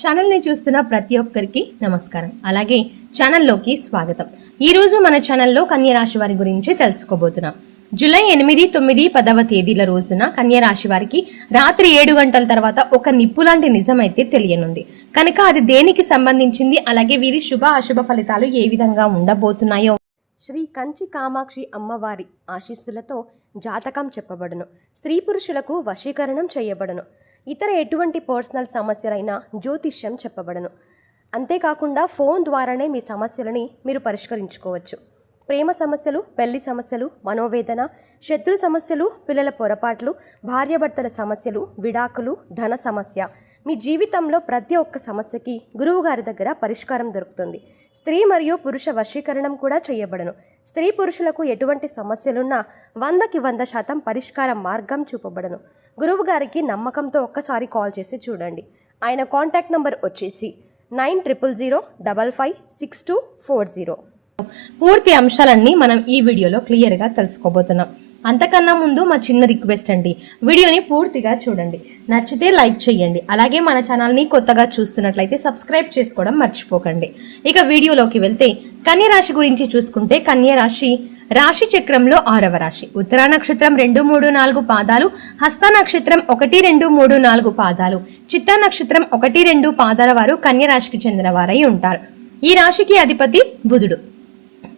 ఛానల్ని చూస్తున్న ప్రతి ఒక్కరికి నమస్కారం. అలాగే ఛానల్లోకి స్వాగతం. ఈ రోజు మన ఛానల్లో కన్యరాశి వారి గురించి తెలుసుకోబోతున్నాం. జూలై ఎనిమిది తొమ్మిది పదవ తేదీల రోజున కన్యరాశి వారికి రాత్రి ఏడు గంటల తర్వాత ఒక నిప్పు లాంటి నిజం అయితే తెలియనుంది. కనుక అది దేనికి సంబంధించింది? అలాగే వీరి శుభ అశుభ ఫలితాలు ఏ విధంగా ఉండబోతున్నాయో శ్రీ కంచి కామాక్షి అమ్మవారి ఆశీస్సులతో జాతకం చెప్పబడును. స్త్రీ పురుషులకు వశీకరణం చేయబడును. ఇతర ఎటువంటి పర్సనల్ సమస్యలైనా జ్యోతిష్యం చెప్పబడను. అంతేకాకుండా ఫోన్ ద్వారానే మీ సమస్యలని మీరు పరిష్కరించుకోవచ్చు. ప్రేమ సమస్యలు పెళ్ళి సమస్యలు మనోవేదన శత్రు సమస్యలు పిల్లల పొరపాట్లు భార్యాభర్తల సమస్యలు విడాకులు ధన సమస్య. మీ జీవితంలో ప్రతి ఒక్క సమస్యకి గురువుగారి దగ్గర పరిష్కారం దొరుకుతుంది. స్త్రీ మరియు పురుష వశీకరణం కూడా చేయబడను. స్త్రీ పురుషులకు ఎటువంటి సమస్యలున్నా వందకి వంద శాతం పరిష్కార మార్గం చూపబడను. గురువు గారికి నమ్మకంతో ఒక్కసారి కాల్ చేసి చూడండి. ఆయన కాంటాక్ట్ నంబర్ వచ్చేసి nine triple zero double five six two four zero. పూర్తి అంశాలన్నీ మనం ఈ వీడియోలో క్లియర్గా తెలుసుకోబోతున్నాం. అంతకన్నా ముందు మా చిన్న రిక్వెస్ట్ అండి. వీడియోని పూర్తిగా చూడండి. నచ్చితే లైక్ చేయండి. అలాగే మన ఛానల్ని కొత్తగా చూస్తున్నట్లయితే సబ్స్క్రైబ్ చేసుకోవడం మర్చిపోకండి. ఇక వీడియోలోకి వెళ్తే కన్య రాశి గురించి చూసుకుంటే కన్య రాశి రాశి చక్రంలో ఆరవ రాశి. ఉత్తరా నక్షత్రం రెండు మూడు నాలుగు పాదాలు హస్త నక్షత్రం ఒకటి రెండు మూడు నాలుగు పాదాలు. చిత్త నక్షత్రం ఒకటి రెండు పాదాల వారు కన్య రాశికి చెందిన వారై ఉంటారు. ఈ రాశికి అధిపతి బుధుడు.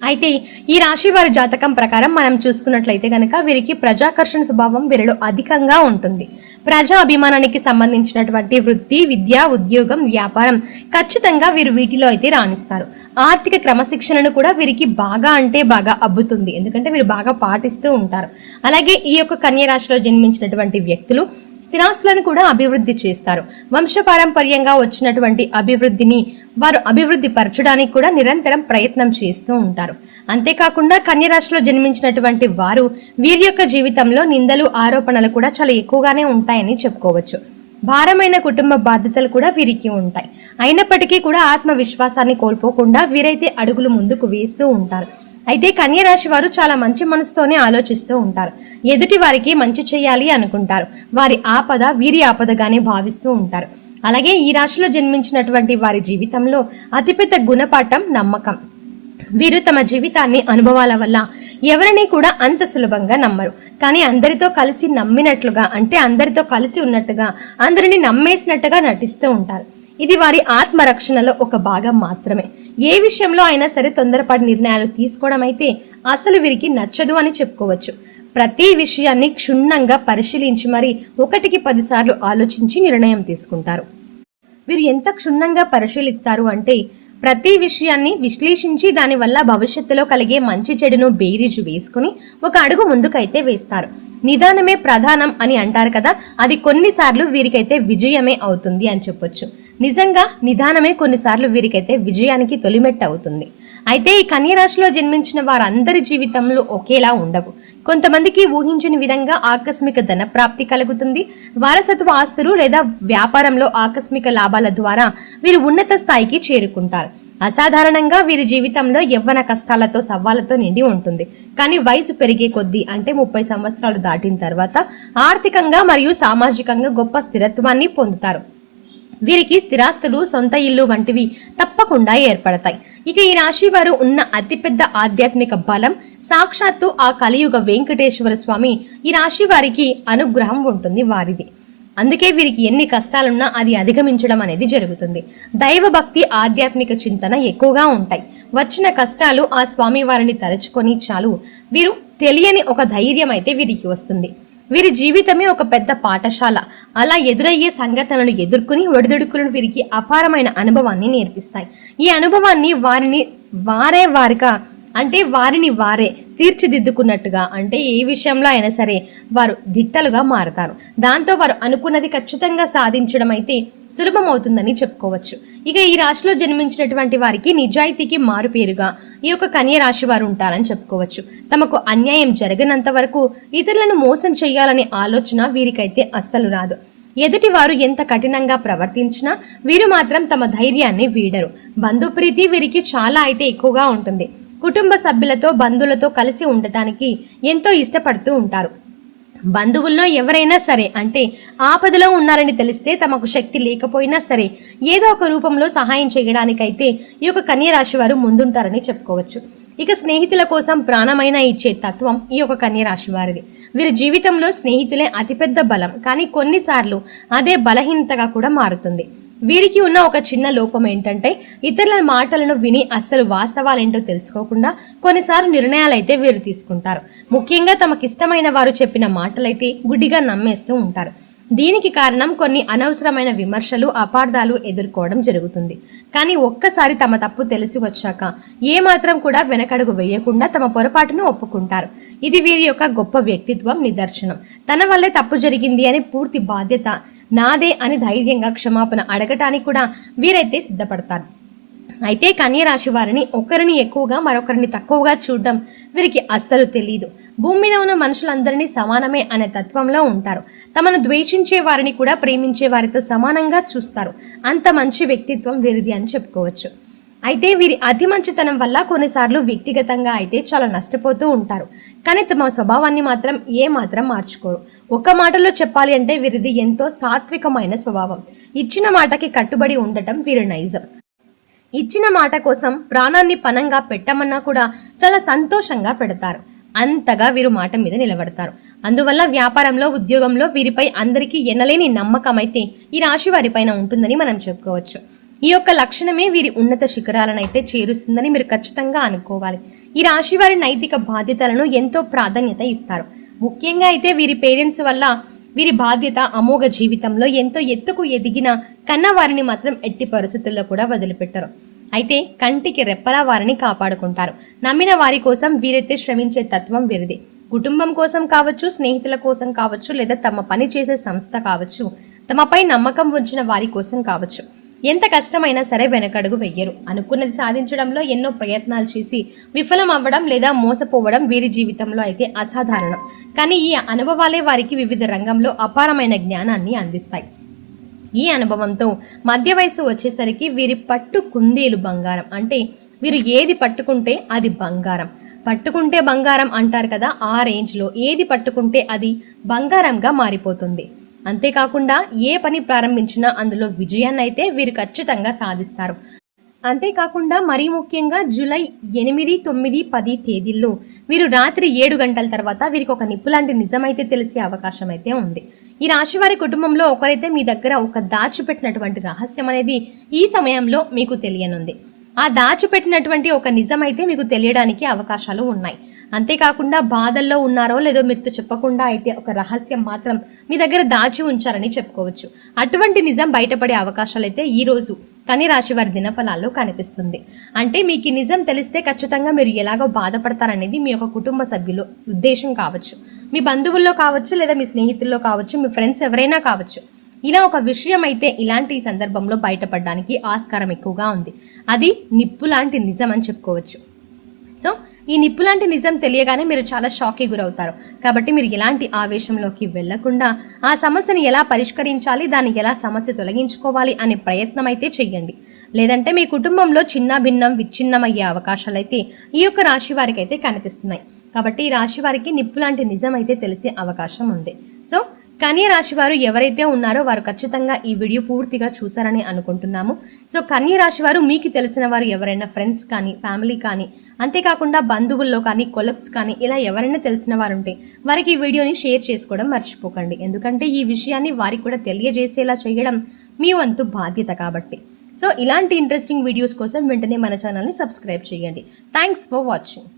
అయితే ఈ రాశి వారి జాతకం ప్రకారం మనం చూసుకున్నట్లయితే కనుక వీరికి ప్రజాకర్షణ స్వభావం వీరిలో అధికంగా ఉంటుంది. ప్రజా అభిమానానికి సంబంధించినటువంటి వృత్తి విద్య ఉద్యోగం వ్యాపారం ఖచ్చితంగా వీరు వీటిలో అయితే రాణిస్తారు. ఆర్థిక క్రమశిక్షణను కూడా వీరికి బాగా అంటే బాగా అబ్బుతుంది. ఎందుకంటే వీరు బాగా పాటిస్తూ ఉంటారు. అలాగే ఈ యొక్క కన్య రాశిలో జన్మించినటువంటి వ్యక్తులు స్థిరాస్తులను కూడా అభివృద్ధి చేస్తారు. వంశపారంపర్యంగా వచ్చినటువంటి అభివృద్ధిని వారు అభివృద్ధి పరచడానికి కూడా నిరంతరం ప్రయత్నం చేస్తూ ఉంటారు. అంతేకాకుండా కన్యరాశిలో జన్మించినటువంటి వారు వీరి యొక్క జీవితంలో నిందలు ఆరోపణలు కూడా చాలా ఎక్కువగానే ఉంటాయని చెప్పుకోవచ్చు. భారమైన కుటుంబ బాధ్యతలు కూడా వీరికి ఉంటాయి. అయినప్పటికీ కూడా ఆత్మవిశ్వాసాన్ని కోల్పోకుండా వీరైతే అడుగులు ముందుకు వేస్తూ ఉంటారు. అయితే కన్యరాశి వారు చాలా మంచి మనసుతోనే ఆలోచిస్తూ ఉంటారు. ఎదుటి వారికి మంచి చేయాలి అనుకుంటారు. వారి ఆపద వీరి ఆపదగానే భావిస్తూ ఉంటారు. అలాగే ఈ రాశిలో జన్మించినటువంటి వారి జీవితంలో అతిపెద్ద గుణపాఠం నమ్మకం. వీరు తమ జీవితాన్ని అనుభవాల వల్ల ఎవరిని కూడా అంత సులభంగా నమ్మరు. కానీ అందరితో కలిసి నమ్మినట్లుగా అంటే అందరితో కలిసి ఉన్నట్టుగా అందరిని నమ్మేసినట్టుగా నటిస్తూ ఉంటారు. ఇది వారి ఆత్మరక్షణలో ఒక భాగం మాత్రమే. ఏ విషయంలో అయినా సరే తొందరపాటు నిర్ణయాలు తీసుకోవడం అయితే అసలు వీరికి నచ్చదు అని చెప్పుకోవచ్చు. ప్రతి విషయాన్ని క్షుణ్ణంగా పరిశీలించి మరి ఒకటికి పదిసార్లు ఆలోచించి నిర్ణయం తీసుకుంటారు. వీరు ఎంత క్షుణ్ణంగా పరిశీలిస్తారు అంటే ప్రతి విషయాన్ని విశ్లేషించి దానివల్ల భవిష్యత్తులో కలిగే మంచి చెడును బేరీజు వేసుకుని ఒక అడుగు ముందుకైతే వేస్తారు. నిదానమే ప్రధానం అని అంటారు కదా అది కొన్నిసార్లు వీరికైతే విజయమే అవుతుంది అని చెప్పొచ్చు. నిజంగా నిదానమే కొన్నిసార్లు వీరికైతే విజయానికి తొలిమెట్టు అవుతుంది. అయితే ఈ కన్యరాశిలో జన్మించిన వారందరి జీవితంలో ఒకేలా ఉండవు. కొంతమందికి ఊహించని విధంగా ఆకస్మిక ధన ప్రాప్తి కలుగుతుంది. వారసత్వ ఆస్తులు లేదా వ్యాపారంలో ఆకస్మిక లాభాల ద్వారా వీరు ఉన్నత స్థాయికి చేరుకుంటారు. అసాధారణంగా వీరి జీవితంలో యవ్వన కష్టాలతో సవాళ్ళతో నిండి ఉంటుంది. కానీ వయసు పెరిగే కొద్దీ అంటే ముప్పై సంవత్సరాలు దాటిన తర్వాత ఆర్థికంగా మరియు సామాజికంగా గొప్ప స్థిరత్వాన్ని పొందుతారు. వీరికి స్థిరాస్తులు సొంత ఇల్లు వంటివి తప్పకుండా ఏర్పడతాయి. ఇక ఈ రాశి వారు ఉన్న అతిపెద్ద ఆధ్యాత్మిక బలం సాక్షాత్తు ఆ కలియుగ వెంకటేశ్వర స్వామి ఈ రాశి వారికి అనుగ్రహం ఉంటుంది వారిది. అందుకే వీరికి ఎన్ని కష్టాలున్నా అది అధిగమించడం అనేది జరుగుతుంది. దైవభక్తి ఆధ్యాత్మిక చింతన ఎక్కువగా ఉంటాయి. వచ్చిన కష్టాలు ఆ స్వామి వారిని తలుచుకొని చాలు. వీరు తెలియని ఒక ధైర్యం అయితే వీరికి వస్తుంది. వీరి జీవితమే ఒక పెద్ద పాఠశాల. అలా ఎదురయ్యే సంఘటనలను ఎదుర్కొని ఒడిదుడుకులను వీరికి అపారమైన అనుభవాన్ని నేర్పిస్తాయి. ఈ అనుభవాన్ని వారిని వారే వారిగా అంటే వారిని వారే తీర్చిదిద్దుకున్నట్టుగా? అంటే ఏ విషయంలో అయినా సరే వారు దిట్టలుగా మారతారు. దాంతో వారు అనుకున్నది ఖచ్చితంగా సాధించడం అయితే సులభమవుతుందని చెప్పుకోవచ్చు. ఇక ఈ రాశిలో జన్మించినటువంటి వారికి నిజాయితీకి మారుపేరుగా ఈ యొక్క కన్య రాశి వారు ఉంటారని చెప్పుకోవచ్చు. తమకు అన్యాయం జరగనంత వరకు ఇతరులను మోసం చేయాలనే ఆలోచన వీరికైతే అస్సలు రాదు. ఎదుటి వారు ఎంత కఠినంగా ప్రవర్తించినా వీరు మాత్రం తమ ధైర్యాన్ని వీడరు. బంధుప్రీతి వీరికి చాలా అయితే ఎక్కువగా ఉంటుంది. కుటుంబ సభ్యులతో బంధువులతో కలిసి ఉండటానికి ఎంతో ఇష్టపడుతూ ఉంటారు. బంధువుల్లో ఎవరైనా సరే అంటే ఆపదలో ఉన్నారని తెలిస్తే తమకు శక్తి లేకపోయినా సరే ఏదో ఒక రూపంలో సహాయం చేయడానికైతే ఈ యొక్క కన్యరాశి వారు ముందుంటారని చెప్పుకోవచ్చు. ఇక స్నేహితుల కోసం ప్రాణమైన ఇచ్చే తత్వం ఈ యొక్క కన్యరాశి వారిది. వీరి జీవితంలో స్నేహితులే అతిపెద్ద బలం కానీ కొన్నిసార్లు అదే బలహీనతగా కూడా మారుతుంది. వీరికి ఉన్న ఒక చిన్న లోపం ఏంటంటే ఇతరుల మాటలను విని అస్సలు వాస్తవాలేంటో తెలుసుకోకుండా కొన్నిసార్లు నిర్ణయాలు అయితే వీరు తీసుకుంటారు. ముఖ్యంగా తమకిష్టమైన వారు చెప్పిన మాటలైతే గుడ్డిగా నమ్మేస్తూ ఉంటారు. దీనికి కారణం కొన్ని అనవసరమైన విమర్శలు అపార్థాలు ఎదుర్కోవడం జరుగుతుంది. కానీ ఒక్కసారి తమ తప్పు తెలిసి వచ్చాక ఏ మాత్రం కూడా వెనకడుగు వేయకుండా తమ పొరపాటును ఒప్పుకుంటారు. ఇది వీరి యొక్క గొప్ప వ్యక్తిత్వం నిదర్శనం. తన వల్లే తప్పు జరిగింది అని పూర్తి బాధ్యత నాదే అని ధైర్యంగా క్షమాపణ అడగటానికి కూడా వీరైతే సిద్ధపడతారు. అయితే కన్యరాశి వారిని ఒకరిని ఎక్కువగా మరొకరిని తక్కువగా చూడడం వీరికి అస్సలు తెలియదు భూమి మీద ఉన్న మనుషులందరినీ సమానమే అనే తత్వంలో ఉంటారు. తమను ద్వేషించే వారిని కూడా ప్రేమించే వారితో సమానంగా చూస్తారు. అంత మంచి వ్యక్తిత్వం వీరిది అని చెప్పుకోవచ్చు. అయితే వీరి అతి మంచితనం వల్ల కొన్నిసార్లు వ్యక్తిగతంగా అయితే చాలా నష్టపోతూ ఉంటారు. కానీ తమ స్వభావాన్ని మాత్రం ఏ మాత్రం మార్చుకోరు. ఒక్క మాటలో చెప్పాలి అంటే వీరిది ఎంతో సాత్వికమైన స్వభావం. ఇచ్చిన మాటకి కట్టుబడి ఉండటం వీరి నైజం. ఇచ్చిన మాట కోసం ప్రాణాన్ని పనంగా పెట్టమన్నా కూడా చాలా సంతోషంగా పెడతారు. అంతగా వీరు మాట మీద నిలబడతారు. అందువల్ల వ్యాపారంలో ఉద్యోగంలో వీరిపై అందరికీ ఎనలేని నమ్మకం అయితే ఈ రాశి వారిపైన ఉంటుందని మనం చెప్పుకోవచ్చు. ఈ యొక్క లక్షణమే వీరి ఉన్నత శిఖరాలను అయితే చేరుస్తుందని మీరు ఖచ్చితంగా అనుకోవాలి. ఈ రాశి వారి నైతిక బాధ్యతలను ఎంతో ప్రాధాన్యత ఇస్తారు. ముఖ్యంగా అయితే వీరి పేరెంట్స్ వల్ల వీరి బాధ్యత అమోఘ జీవితంలో ఎంతో ఎత్తుకు ఎదిగిన కన్న వారిని మాత్రం ఎట్టి పరిస్థితుల్లో కూడా వదిలిపెట్టరు. అయితే కంటికి రెప్పలా వారిని కాపాడుకుంటారు. నమ్మిన వారి కోసం వీరైతే శ్రమించే తత్వం వీరిది. కుటుంబం కోసం కావచ్చు స్నేహితుల కోసం కావచ్చు లేదా తమ పని చేసే సంస్థ కావచ్చు తమపై నమ్మకం ఉంచిన వారి కోసం కావచ్చు. ఎంత కష్టమైనా సరే వెనకడుగు వెయ్యరు. అనుకున్నది సాధించడంలో ఎన్నో ప్రయత్నాలు చేసి విఫలం అవ్వడం లేదా మోసపోవడం వీరి జీవితంలో అయితే అసాధారణం. కానీ ఈ అనుభవాలే వారికి వివిధ రంగంలో అపారమైన జ్ఞానాన్ని అందిస్తాయి. ఈ అనుభవంతో మధ్య వయసు వచ్చేసరికి వీరి పట్టు కుందేలు బంగారం. అంటే వీరు ఏది పట్టుకుంటే అది బంగారం. పట్టుకుంటే బంగారం అంటారు కదా ఆ రేంజ్లో. ఏది పట్టుకుంటే అది బంగారంగా మారిపోతుంది. అంతేకాకుండా ఏ పని ప్రారంభించినా అందులో విజయాన్ని అయితే వీరు ఖచ్చితంగా సాధిస్తారు. అంతేకాకుండా మరీ ముఖ్యంగా జూలై ఎనిమిది తొమ్మిది పది తేదీల్లో వీరు రాత్రి ఏడు గంటల తర్వాత వీరికి ఒక నిప్పు లాంటి నిజమైతే తెలిసే అవకాశం అయితే ఉంది. ఈ రాశి వారి కుటుంబంలో ఒకరైతే మీ దగ్గర ఒక దాచిపెట్టినటువంటి రహస్యం అనేది ఈ సమయంలో మీకు తెలియనుంది. ఆ దాచిపెట్టినటువంటి ఒక నిజమైతే మీకు తెలియడానికి అవకాశాలు ఉన్నాయి. అంతేకాకుండా బాధల్లో ఉన్నారో లేదో మీరు చెప్పకుండా అయితే ఒక రహస్యం మాత్రం మీ దగ్గర దాచి ఉంచారని చెప్పుకోవచ్చు. అటువంటి నిజం బయటపడే అవకాశాలు అయితే ఈరోజు కనిరాశి రాశి వారి దినఫలాల్లో కనిపిస్తుంది. అంటే మీకు ఈ నిజం తెలిస్తే ఖచ్చితంగా మీరు ఎలాగో బాధపడతారనేది మీ యొక్క కుటుంబ సభ్యులు ఉద్దేశం కావచ్చు. మీ బంధువుల్లో కావచ్చు లేదా మీ స్నేహితుల్లో కావచ్చు మీ ఫ్రెండ్స్ ఎవరైనా కావచ్చు. ఇలా ఒక విషయం అయితే ఇలాంటి సందర్భంలో బయటపడడానికి ఆస్కారం ఎక్కువగా ఉంది. అది నిప్పు లాంటి నిజం అని చెప్పుకోవచ్చు. సో ఈ నిప్పు లాంటి నిజం తెలియగానే మీరు చాలా షాక్కి గురవుతారు. కాబట్టి మీరు ఎలాంటి ఆవేశంలోకి వెళ్ళకుండా ఆ సమస్యను ఎలా పరిష్కరించాలి దాన్ని ఎలా సమస్య తొలగించుకోవాలి అనే ప్రయత్నం అయితే చెయ్యండి. లేదంటే మీ కుటుంబంలో చిన్న భిన్నం విచ్ఛిన్నమయ్యే అవకాశాలు అయితే ఈ యొక్క రాశి వారికి అయితే కనిపిస్తున్నాయి. కాబట్టి ఈ రాశి వారికి నిప్పు లాంటి నిజం అయితే తెలిసే అవకాశం ఉంది. సో కన్య రాశి వారు ఎవరైతే ఉన్నారో వారు ఖచ్చితంగా ఈ వీడియో పూర్తిగా చూసారని అనుకుంటున్నాము. సో కన్య రాశి వారు మీకు తెలిసిన వారు ఎవరైనా ఫ్రెండ్స్ కానీ ఫ్యామిలీ కానీ అంతేకాకుండా బంధువుల్లో కానీ కొలబ్స్ కానీ ఇలా ఎవరైనా తెలిసిన వారు ఉంటే వారికి ఈ వీడియోని షేర్ చేసుకోవడం మర్చిపోకండి. ఎందుకంటే ఈ విషయాన్ని వారికి కూడా తెలియజేసేలా చేయడం మీ వంతు బాధ్యత కాబట్టి. సో ఇలాంటి ఇంట్రెస్టింగ్ వీడియోస్ కోసం వెంటనే మన ఛానల్ని సబ్స్క్రైబ్ చేయండి. Thanks for watching